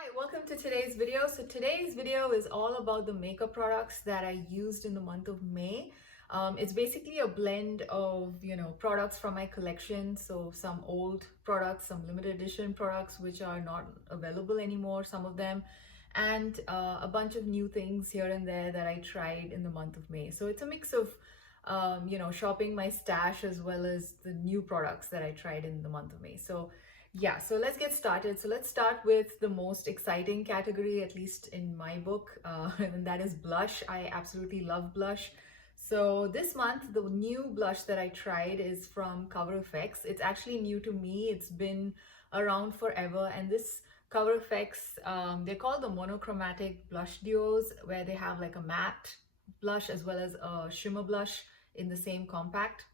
Hi, welcome to today's video. So today's video is all about the makeup products that I used in the month of May. It's basically a blend of, products from my collection. So some old products, some limited edition products, which are not available anymore, some of them, and a bunch of new things here and there that I tried in the month of May. So it's a mix of, shopping my stash as well as the new products that I tried in the month of May. So yeah, so let's get started. So let's start with the most exciting category, at least in my book, and that is blush. I absolutely love blush. So this month, the new blush that I tried is from Cover FX. It's actually new to me. It's been around forever. And this Cover FX, they're called the monochromatic blush duos, where they have like a matte blush as well as a shimmer blush in the same compact.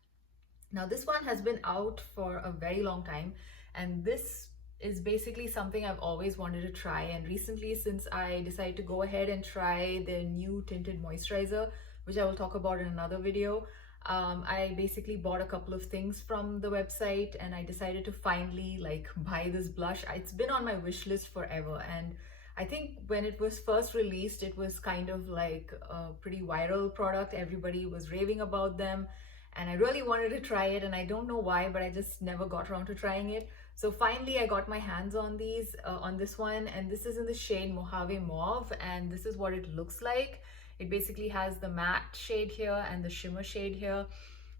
Now, this one has been out for a very long time, and this is basically something I've always wanted to try. And recently, since I decided to go ahead and try their new tinted moisturizer, which I will talk about in another video, I basically bought a couple of things from the website and I decided to finally like buy this blush. It's been on my wish list forever, and I think when it was first released, it was kind of like a pretty viral product. Everybody was raving about them and I really wanted to try it, and I don't know why, but I just never got around to trying it. So finally I got my hands on these, on this one, and this is in the shade Mojave Mauve, and this is what it looks like. It basically has the matte shade here and the shimmer shade here.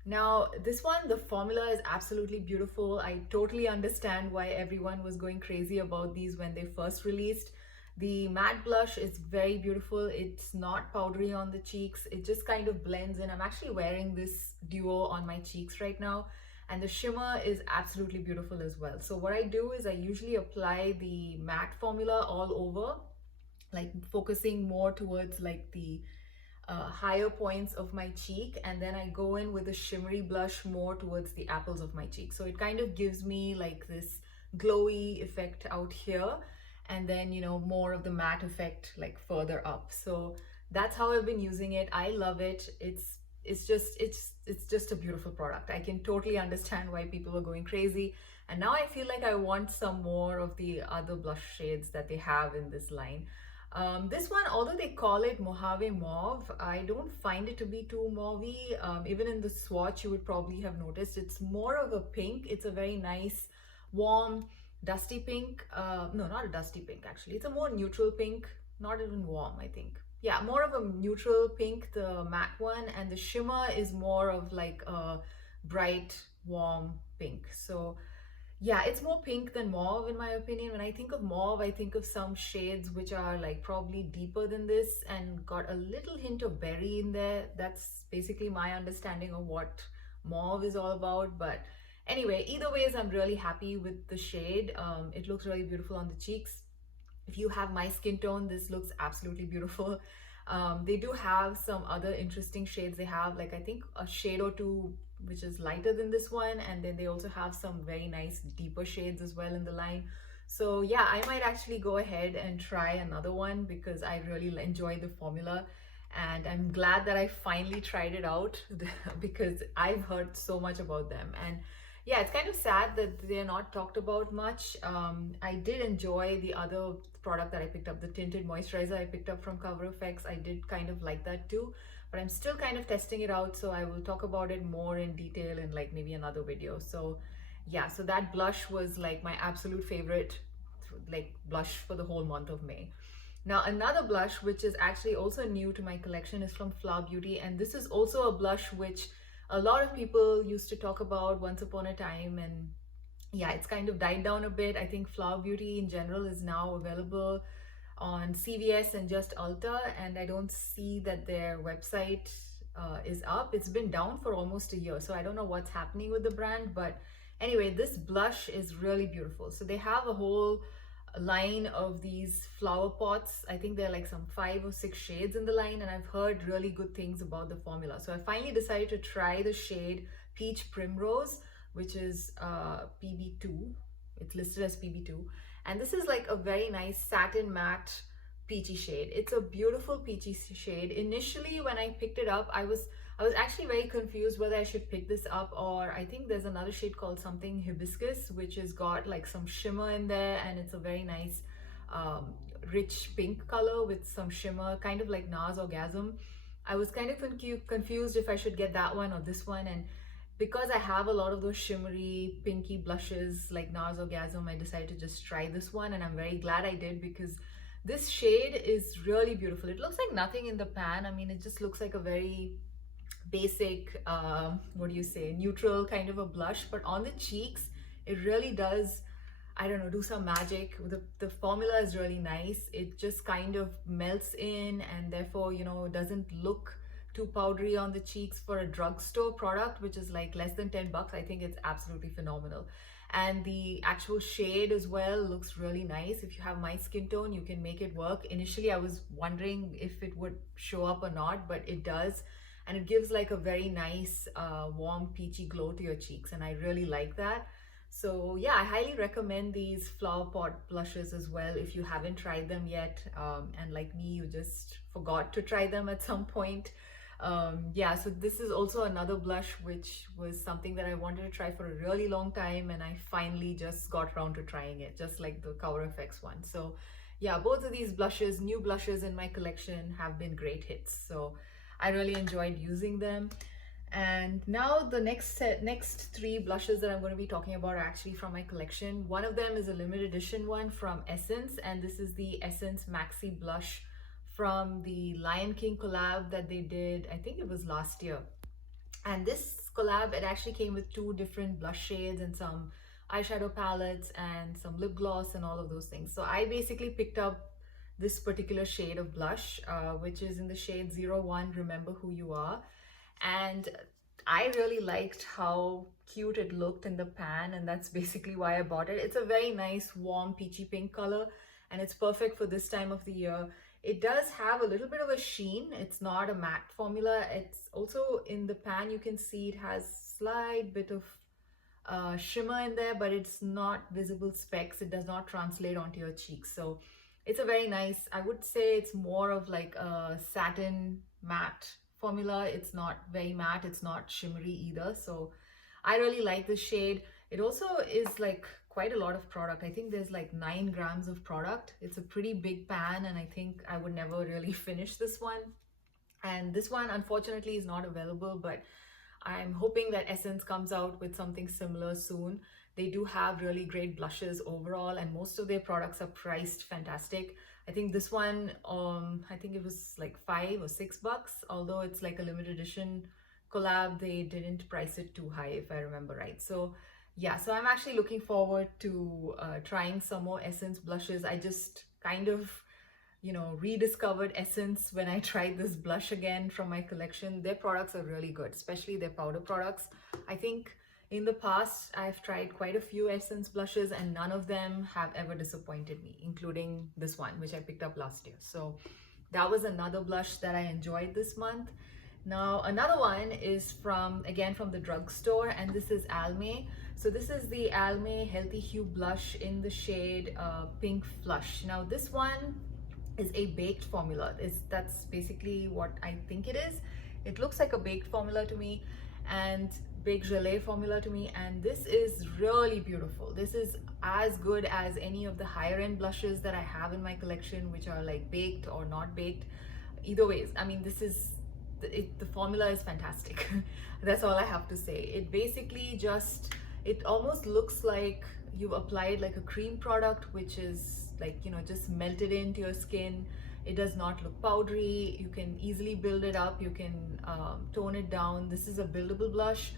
Now, this one, the formula is absolutely beautiful. I totally understand why everyone was going crazy about these when they first released. The matte blush is very beautiful. It's not powdery on the cheeks. It just kind of blends in. I'm actually wearing this duo on my cheeks right now, and the shimmer is absolutely beautiful as well. So what I do is I usually apply the matte formula all over, like focusing more towards like the higher points of my cheek, and then I go in with a shimmery blush more towards the apples of my cheek. So it kind of gives me like this glowy effect out here, and then more of the matte effect like further up. So that's how I've been using it. I love it. It's just a beautiful product. I can totally understand why people were going crazy, and now I feel like I want some more of the other blush shades that they have in this line. This one, although they call it Mojave Mauve, I don't find it to be too mauvey. Even in the swatch, you would probably have noticed it's more of a pink. It's a very nice, warm, dusty pink. No, not a dusty pink, actually. It's a more neutral pink, not even warm, I think. Yeah, more of a neutral pink, the matte one, and the shimmer is more of like a bright, warm pink. So yeah, it's more pink than mauve in my opinion. When I think of mauve, I think of some shades which are like probably deeper than this and got a little hint of berry in there. That's basically my understanding of what mauve is all about. But anyway, either ways, I'm really happy with the shade. It looks really beautiful on the cheeks. If you have my skin tone, this looks absolutely beautiful. They do have some other interesting shades. They have like I think a shade or two which is lighter than this one, and then they also have some very nice deeper shades as well in the line. So yeah, I might actually go ahead and try another one because I really enjoy the formula, and I'm glad that I finally tried it out because I've heard so much about them. And yeah, it's kind of sad that they're not talked about much. I did enjoy the other product that I picked up, the tinted moisturizer I picked up from Cover FX. I did kind of like that too, but I'm still kind of testing it out, so I will talk about it more in detail in like maybe another video. So yeah, so that blush was like my absolute favorite like blush for the whole month of May. Now another blush which is actually also new to my collection is from Flower Beauty, and this is also a blush which a lot of people used to talk about once upon a time, and yeah, it's kind of died down a bit. I think Flower Beauty in general is now available on CVS and just Ulta, and I don't see that their website is up. It's been down for almost a year, so I don't know what's happening with the brand. But anyway, this blush is really beautiful. So they have a whole line of these flower pots. I think there are like some 5 or 6 shades in the line, and I've heard really good things about the formula. So I finally decided to try the shade Peach Primrose, which is PB2. It's listed as PB2, and this is like a very nice satin matte peachy shade. It's a beautiful peachy shade. Initially when I picked it up, I was actually very confused whether I should pick this up, or I think there's another shade called something hibiscus which has got like some shimmer in there, and it's a very nice um, rich pink color with some shimmer, kind of like NARS Orgasm. I was kind of confused if I should get that one or this one, and because I have a lot of those shimmery pinky blushes like NARS Orgasm, I decided to just try this one, and I'm very glad I did because this shade is really beautiful. It looks like nothing in the pan. I mean, it just looks like a very basic, what do you say, neutral kind of a blush, but on the cheeks, it really does, I don't know, do some magic. The formula is really nice. It just kind of melts in and therefore, doesn't look too powdery on the cheeks for a drugstore product, which is like less than 10 bucks. I think it's absolutely phenomenal. And the actual shade as well looks really nice. If you have my skin tone, you can make it work. Initially, I was wondering if it would show up or not, but it does. And it gives like a very nice, warm, peachy glow to your cheeks. And I really like that. So yeah, I highly recommend these flower pot blushes as well if you haven't tried them yet. And like me, you just forgot to try them at some point. Yeah, so this is also another blush which was something that I wanted to try for a really long time, and I finally just got around to trying it, just like the Cover FX one. So yeah, both of these blushes, new blushes in my collection, have been great hits. So I really enjoyed using them. And now the next three blushes that I'm going to be talking about are actually from my collection. One of them is a limited edition one from Essence, and this is the Essence Maxi Blush from the Lion King collab that they did, I think it was last year. And this collab, it actually came with two different blush shades and some eyeshadow palettes and some lip gloss and all of those things. So I basically picked up this particular shade of blush, which is in the shade 01, Remember Who You Are. And I really liked how cute it looked in the pan, and that's basically why I bought it. It's a very nice warm peachy pink color, and it's perfect for this time of the year. It does have a little bit of a sheen. It's not a matte formula. It's also in the pan, you can see it has slight bit of shimmer in there, but it's not visible specks. It does not translate onto your cheeks. So it's a very nice, I would say it's more of like a satin matte formula. It's not very matte, it's not shimmery either. So I really like this shade. It also is like quite a lot of product. I think there's like 9 grams of product. It's a pretty big pan, and I think I would never really finish this one. And this one unfortunately is not available, but I'm hoping that Essence comes out with something similar soon. They do have really great blushes overall, and most of their products are priced fantastic. I think this one, I think it was like $5 or $6, although it's like a limited edition collab. They didn't price it too high, if I remember right. So yeah, so I'm actually looking forward to trying some more Essence blushes. I just kind of, rediscovered Essence when I tried this blush again from my collection. Their products are really good, especially their powder products. I think in the past, I've tried quite a few Essence blushes and none of them have ever disappointed me, including this one, which I picked up last year. So that was another blush that I enjoyed this month. Now, another one is again from the drugstore, and this is Almay. So this is the Almay Healthy Hue blush in the shade Pink Flush. Now, this one is a baked formula. That's basically what I think it is. It looks like a baked formula to me, and baked gelée formula to me, and this is really beautiful. This is as good as any of the higher end blushes that I have in my collection, which are like baked or not baked. Either ways, I mean, the formula is fantastic. That's all I have to say. It basically it almost looks like you've applied like a cream product, which is like, just melted into your skin. It does not look powdery. You can easily build it up. You can tone it down. This is a buildable blush.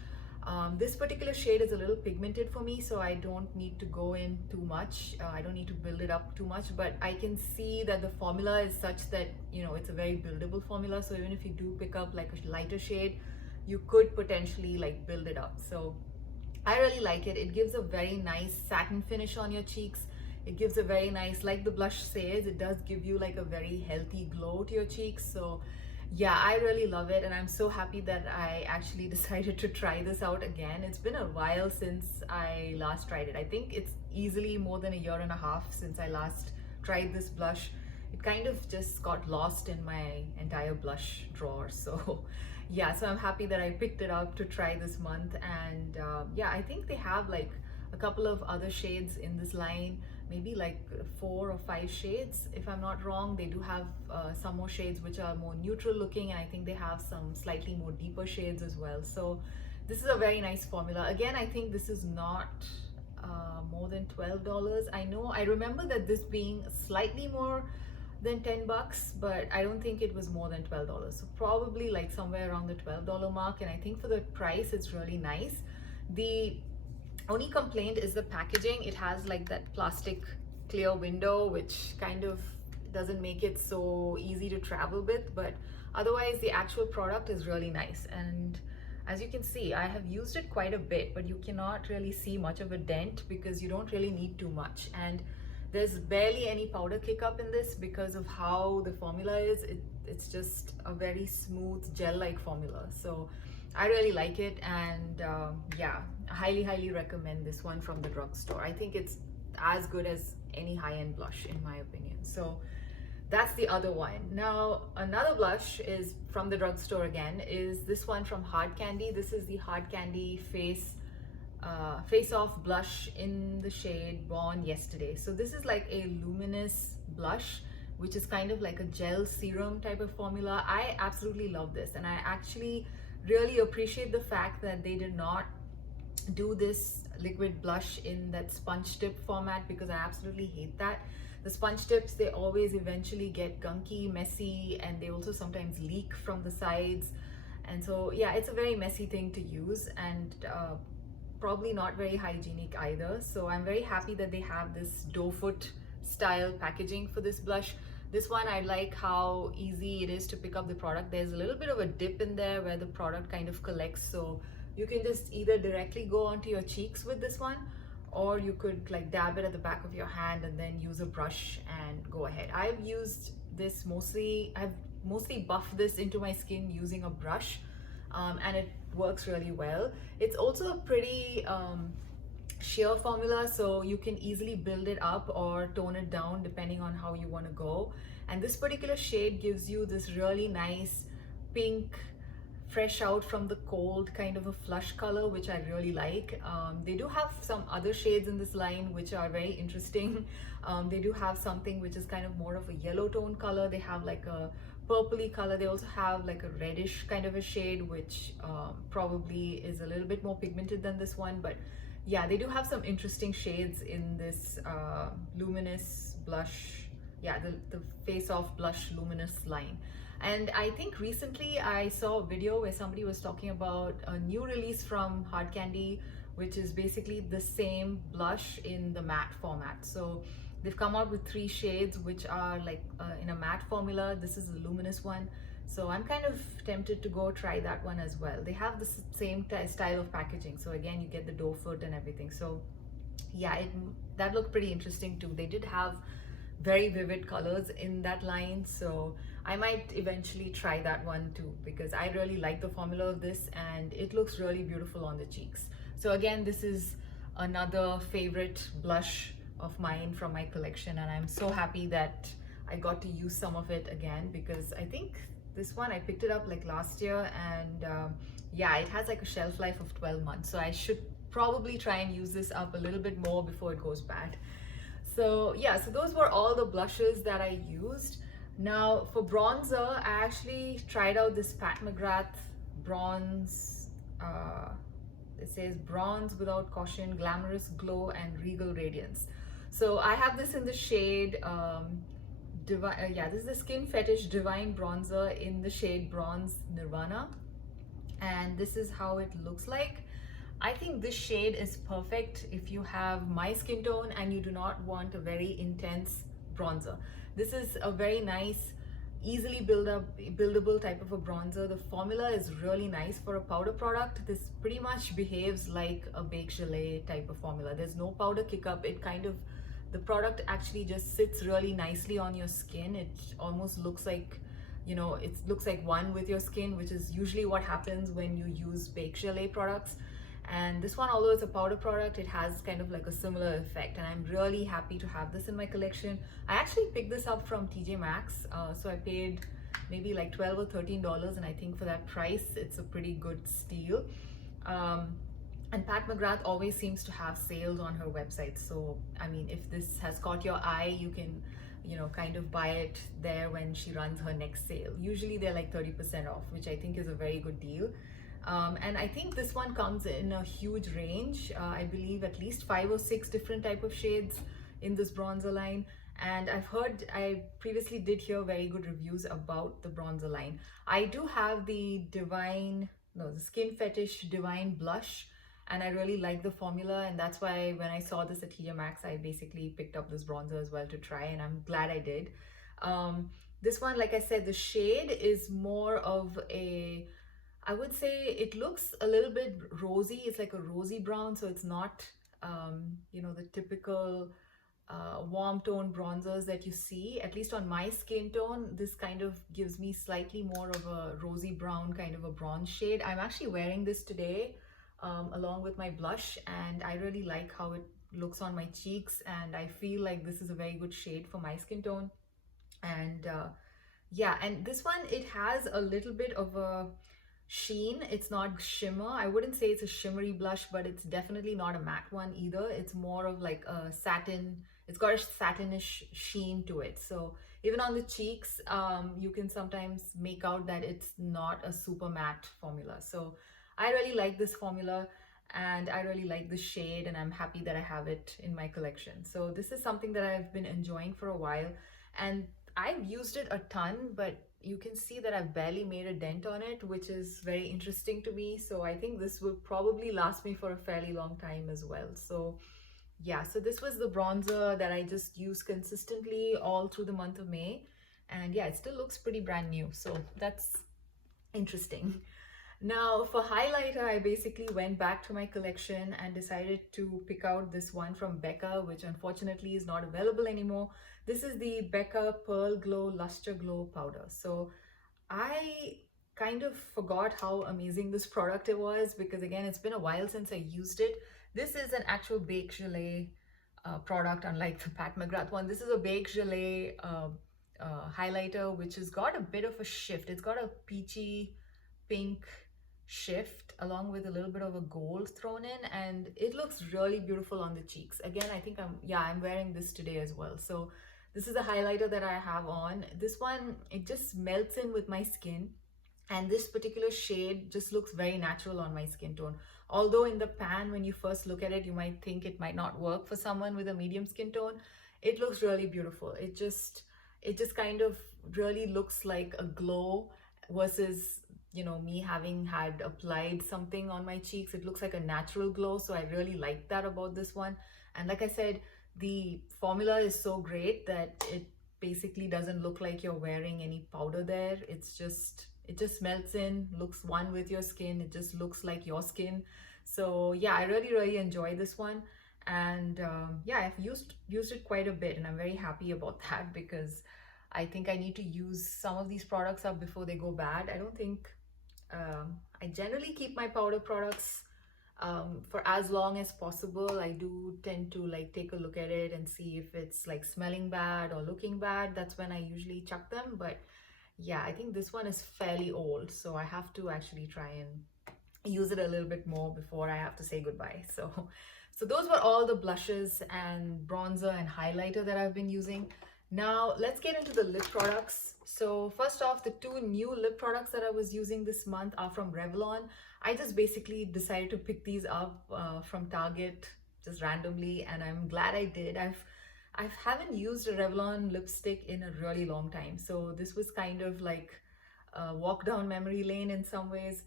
This particular shade is a little pigmented for me, so I don't need to go in too much. I don't need to build it up too much, but I can see that the formula is such that, it's a very buildable formula. So even if you do pick up like a lighter shade, you could potentially like build it up. So I really like it. It gives a very nice satin finish on your cheeks. It gives a very nice, like the blush says, it does give you like a very healthy glow to your cheeks. So yeah, I really love it, and I'm so happy that I actually decided to try this out again. It's been a while since I last tried it. I think it's easily more than a year and a half since I last tried this blush. It kind of just got lost in my entire blush drawer. So yeah, so I'm happy that I picked it up to try this month. And yeah, I think they have like a couple of other shades in this line, maybe like 4 or 5 shades if I'm not wrong. They do have some more shades which are more neutral looking, and I think they have some slightly more deeper shades as well. So this is a very nice formula. Again, I think this is not more than $12. I remember that this being slightly more than 10 bucks, but I don't think it was more than $12. So probably like somewhere around the $12 mark. And I think for the price, it's really nice. The only complaint is the packaging. It has like that plastic clear window, which kind of doesn't make it so easy to travel with, but otherwise the actual product is really nice. And as you can see, I have used it quite a bit, but you cannot really see much of a dent because you don't really need too much. And there's barely any powder kick up in this because of how the formula is. It's just a very smooth gel-like formula. So I really like it, and yeah, I highly recommend this one from the drugstore. I think it's as good as any high-end blush in my opinion. So that's the other one. Now another blush is from the drugstore again, is this one from Hard Candy. This is the Hard Candy Face Off blush in the shade Born Yesterday. So this is like a luminous blush, which is kind of like a gel serum type of formula. I absolutely love this, and I actually really appreciate the fact that they did not do this liquid blush in that sponge tip format, because I absolutely hate that. The sponge tips, they always eventually get gunky, messy, and they also sometimes leak from the sides. And so yeah, it's a very messy thing to use, and probably not very hygienic either. So I'm very happy that they have this doe foot style packaging for this blush. This one, I like how easy it is to pick up the product. There's a little bit of a dip in there where the product kind of collects, so you can just either directly go onto your cheeks with this one, or you could like dab it at the back of your hand and then use a brush and go ahead. I've used this I've mostly buffed this into my skin using a brush, and it works really well. It's also a pretty sheer formula, so you can easily build it up or tone it down depending on how you want to go. And this particular shade gives you this really nice pink, fresh out from the cold kind of a flush color, which I really like. They do have some other shades in this line which are very interesting. They do have something which is kind of more of a yellow tone color. They have like a purpley color. They also have like a reddish kind of a shade, which probably is a little bit more pigmented than this one. But yeah, they do have some interesting shades in this luminous blush. Yeah, the Face Off Blush Luminous line. And I think recently I saw a video where somebody was talking about a new release from Hard Candy, which is basically the same blush in the matte format. So they've come out with 3 shades which are like in a matte formula. This is the luminous one. So I'm kind of tempted to go try that one as well. They have the same style of packaging. So again, you get the doe foot and everything. So yeah, that looked pretty interesting too. They did have very vivid colors in that line, so I might eventually try that one too, because I really like the formula of this and it looks really beautiful on the cheeks. So again, this is another favorite blush of mine from my collection, and I'm so happy that I got to use some of it again, because I think this one I picked it up like last year, and yeah, it has like a shelf life of 12 months, so I should probably try and use this up a little bit more before it goes bad. So yeah, so those were all the blushes that I used. Now for bronzer, I actually tried out this Pat McGrath bronze. It says bronze without caution, glamorous glow and regal radiance. So I have this in the shade this is the Skin Fetish Divine Bronzer in the shade Bronze Nirvana, and this is how it looks like. I think this shade is perfect if you have my skin tone and you do not want a very intense bronzer. This is a very nice, easily buildable type of a bronzer. The formula is really nice for a powder product. This pretty much behaves like a Bake Gelée type of formula. There's no powder kick up. The product actually just sits really nicely on your skin. It almost looks like, it looks like one with your skin, which is usually what happens when you use Bake Gelée products. And this one, although it's a powder product, it has kind of like a similar effect, and I'm really happy to have this in my collection. I actually picked this up from TJ Maxx, so I paid maybe like $12 or $13, and I think for that price it's a pretty good steal. And Pat McGrath always seems to have sales on her website. So, I mean, if this has caught your eye, you can, kind of buy it there when she runs her next sale. Usually they're like 30% off, which I think is a very good deal. And I think this one comes in a huge range. I believe at least 5 or 6 different type of shades in this bronzer line. And I previously did hear very good reviews about the bronzer line. I do have the the Skin Fetish Divine Blush, and I really like the formula, and that's why when I saw this at TJ Maxx, I basically picked up this bronzer as well to try, and I'm glad I did. This one, like I said, the shade is more of a, I would say it looks a little bit rosy. It's like a rosy brown, so it's not, the typical warm tone bronzers that you see. At least on my skin tone, this kind of gives me slightly more of a rosy brown kind of a bronze shade. I'm actually wearing this today along with my blush, and I really like how it looks on my cheeks, and I feel like this is a very good shade for my skin tone. And yeah, and this one, it has a little bit of a sheen. It's not shimmer. I wouldn't say it's a shimmery blush, but it's definitely not a matte one either. It's more of like a satin. It's got a satinish sheen to it. So even on the cheeks, you can sometimes make out that it's not a super matte formula. So I really like this formula, and I really like the shade, and I'm happy that I have it in my collection. So this is something that I've been enjoying for a while, and I've used it a ton, but you can see that I've barely made a dent on it, which is very interesting to me. So I think this will probably last me for a fairly long time as well. So yeah, so this was the bronzer that I just used consistently all through the month of May. And yeah, it still looks pretty brand new. So that's interesting. Now, for highlighter, I basically went back to my collection and decided to pick out this one from Becca, which unfortunately is not available anymore. This is the Becca Pearl Glow Luster Glow Powder. So I kind of forgot how amazing this product it was, because again, it's been a while since I used it. This is an actual Bake Gelée product, unlike the Pat McGrath one. This is a Bake Gelée highlighter, which has got a bit of a shift. It's got a peachy pink shift along with a little bit of a gold thrown in, and it looks really beautiful on the cheeks. Again, I think I'm wearing this today as well. So this is the highlighter that I have on. This one, it just melts in with my skin, and this particular shade just looks very natural on my skin tone. Although in the pan, when you first look at it, you might think it might not work for someone with a medium skin tone. It looks really beautiful. It just kind of really looks like a glow versus me having had applied something on my cheeks. It looks like a natural glow, so I really like that about this one. And like I said, the formula is so great that it basically doesn't look like you're wearing any powder there. It just melts in, looks one with your skin. It just looks like your skin. So yeah, I really enjoy this one. And yeah, I've used it quite a bit, and I'm very happy about that, because I think I need to use some of these products up before they go bad. I don't think I generally keep my powder products for as long as possible. I do tend to like take a look at it and see if it's like smelling bad or looking bad. That's when I usually chuck them. But yeah, I think this one is fairly old, so I have to actually try and use it a little bit more before I have to say goodbye. So those were all the blushes and bronzer and highlighter that I've been using. Now let's get into the lip products. So first off, the 2 new lip products that I was using this month are from Revlon. I just basically decided to pick these up from Target just randomly, and I'm glad I did. I haven't used a Revlon lipstick in a really long time, so this was kind of like a walk down memory lane in some ways.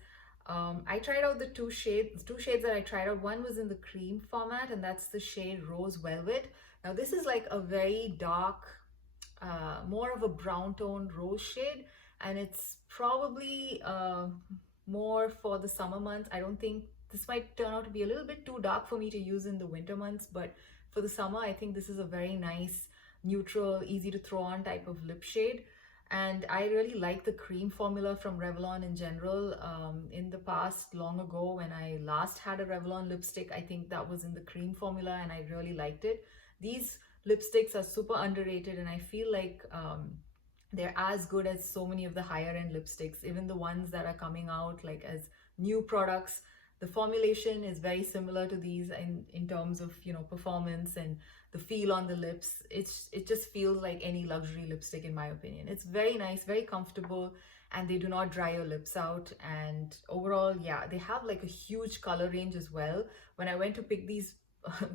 I tried out the two shades that I tried out. One was in the cream format, and that's the shade Rose Velvet. Now this is like a very dark, more of a brown tone rose shade, and it's probably more for the summer months. I don't think this might turn out to be a little bit too dark for me to use in the winter months, but for the summer, I think this is a very nice, neutral, easy to throw on type of lip shade. And I really like the cream formula from Revlon in general. In the past, long ago, when I last had a Revlon lipstick, I think that was in the cream formula, and I really liked it. These lipsticks are super underrated, and I feel like they're as good as so many of the higher end lipsticks, even the ones that are coming out like as new products. The formulation is very similar to these in terms of, you know, performance and the feel on the lips. It just feels like any luxury lipstick in my opinion. It's very nice, very comfortable, and they do not dry your lips out. And overall, yeah, they have like a huge color range as well. When I went to pick these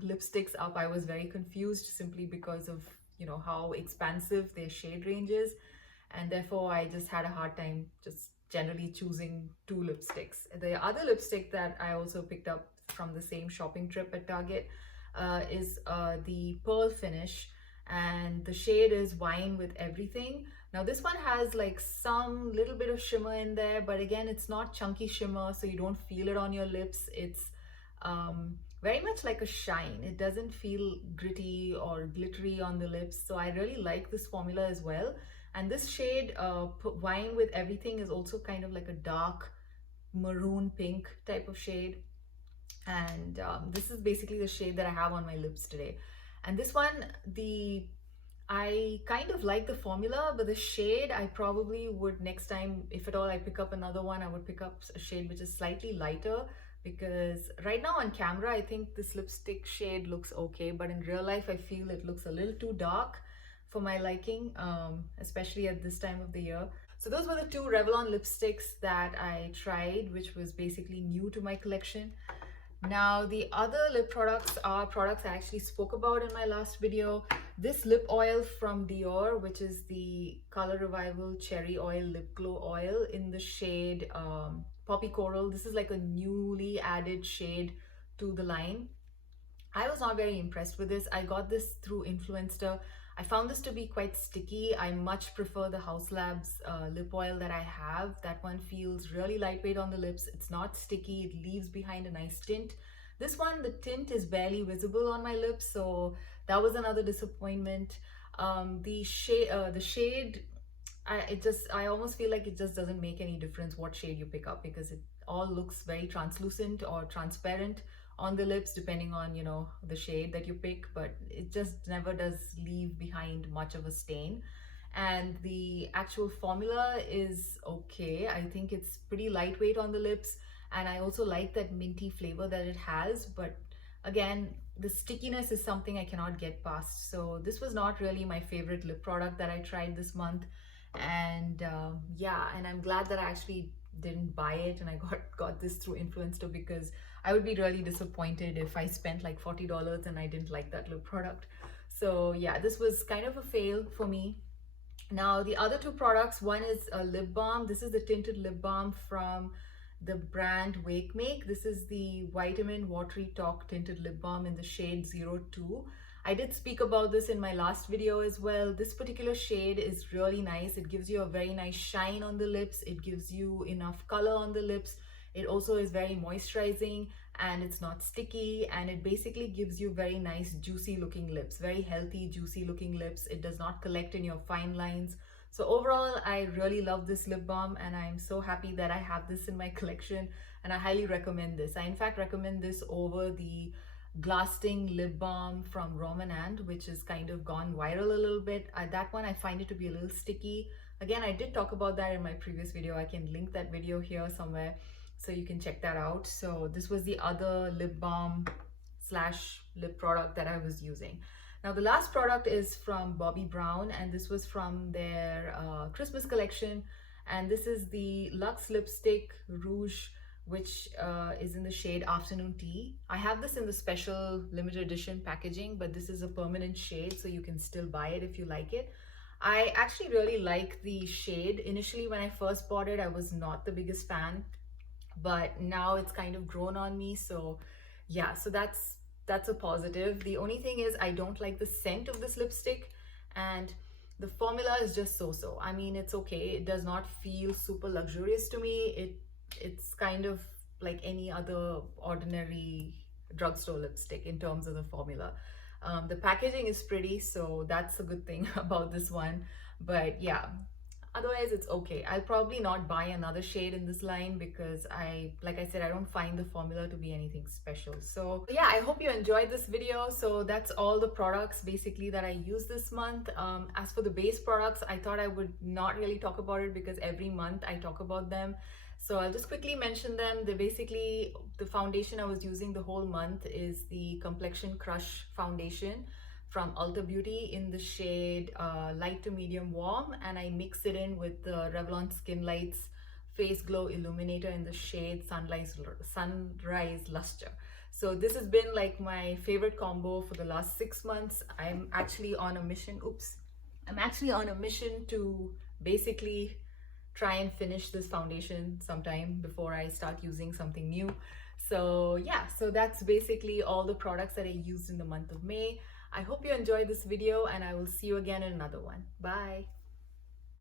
lipsticks up, I was very confused simply because of, you know, how expansive their shade range is, and therefore I just had a hard time just generally choosing two lipsticks. The other lipstick that I also picked up from the same shopping trip at Target is the pearl finish, and the shade is Wine with Everything. Now this one has like some little bit of shimmer in there, but again, it's not chunky shimmer, so you don't feel it on your lips. It's very much like a shine. It doesn't feel gritty or glittery on the lips, so I really like this formula as well. And this shade, Wine with Everything, is also kind of like a dark maroon pink type of shade. And this is basically the shade that I have on my lips today. And this one, I kind of like the formula, but the shade I probably would, next time, if at all I pick up another one, I would pick up a shade which is slightly lighter, because right now on camera, I think this lipstick shade looks okay, but in real life, I feel it looks a little too dark for my liking, especially at this time of the year. So those were the two Revlon lipsticks that I tried, which was basically new to my collection. Now, the other lip products are products I actually spoke about in my last video. This lip oil from Dior, which is the Color Revival Cherry Oil Lip Glow Oil in the shade Poppy Coral. This is like a newly added shade to the line. I was not very impressed with this. I got this through Influenster. I found this to be quite sticky. I much prefer the House Labs lip oil that I have. That one feels really lightweight on the lips. It's not sticky. It leaves behind a nice tint. This one, the tint is barely visible on my lips, so that was another disappointment. The shade, I almost feel like it just doesn't make any difference what shade you pick up, because it all looks very translucent or transparent on the lips depending on, you know, the shade that you pick, but it just never does leave behind much of a stain. And the actual formula is okay. I think it's pretty lightweight on the lips, and I also like that minty flavor that it has, but again, the stickiness is something I cannot get past. So this was not really my favorite lip product that I tried this month. And yeah, and I'm glad that I actually didn't buy it and I got this through Influencer, because I would be really disappointed if I spent like $40 and I didn't like that lip product. So yeah, this was kind of a fail for me. Now the other two products, one is a lip balm. This is the tinted lip balm from the brand Wake Make. This is the Vitamin Watery Talk Tinted Lip Balm in the shade 02. I did speak about this in my last video as well. This particular shade is really nice. It gives you a very nice shine on the lips. It gives you enough color on the lips. It also is very moisturizing, and it's not sticky, and it basically gives you very nice juicy looking lips, very healthy juicy looking lips. It does not collect in your fine lines. So overall, I really love this lip balm, and I'm so happy that I have this in my collection, and I highly recommend this. I in fact recommend this over the Glasting lip balm from Romanand, which has kind of gone viral a little bit. That one I find it to be a little sticky. Again, I did talk about that in my previous video. I can link that video here somewhere so you can check that out. So this was the other lip balm slash lip product that I was using. Now the last product is from Bobbi Brown, and this was from their Christmas collection, and this is the Luxe Lipstick Rouge, which is in the shade Afternoon Tea. I have this in the special limited edition packaging, but this is a permanent shade, so you can still buy it if you like it. I actually really like the shade. Initially, when I first bought it, I was not the biggest fan, but now it's kind of grown on me. So yeah, so that's a positive. The only thing is I don't like the scent of this lipstick, and the formula is just so-so. I mean, it's okay. It does not feel super luxurious to me. It's kind of like any other ordinary drugstore lipstick in terms of the formula. The packaging is pretty, so that's a good thing about this one. But yeah, otherwise it's okay. I'll probably not buy another shade in this line because like I said, I don't find the formula to be anything special. So yeah, I hope you enjoyed this video. So that's all the products basically that I used this month. As for the base products, I thought I would not really talk about it because every month I talk about them. So I'll just quickly mention them. They basically, the foundation I was using the whole month is the Complexion Crush foundation from Ulta Beauty in the shade light to medium warm, and I mix it in with the Revlon Skin Lights Face Glow Illuminator in the shade Sunrise Luster. So this has been like my favorite combo for the last 6 months. I'm actually on a mission. Oops. I'm actually on a mission to basically try and finish this foundation sometime before I start using something new. So yeah, so that's basically all the products that I used in the month of May. I hope you enjoyed this video, and I will see you again in another one. Bye.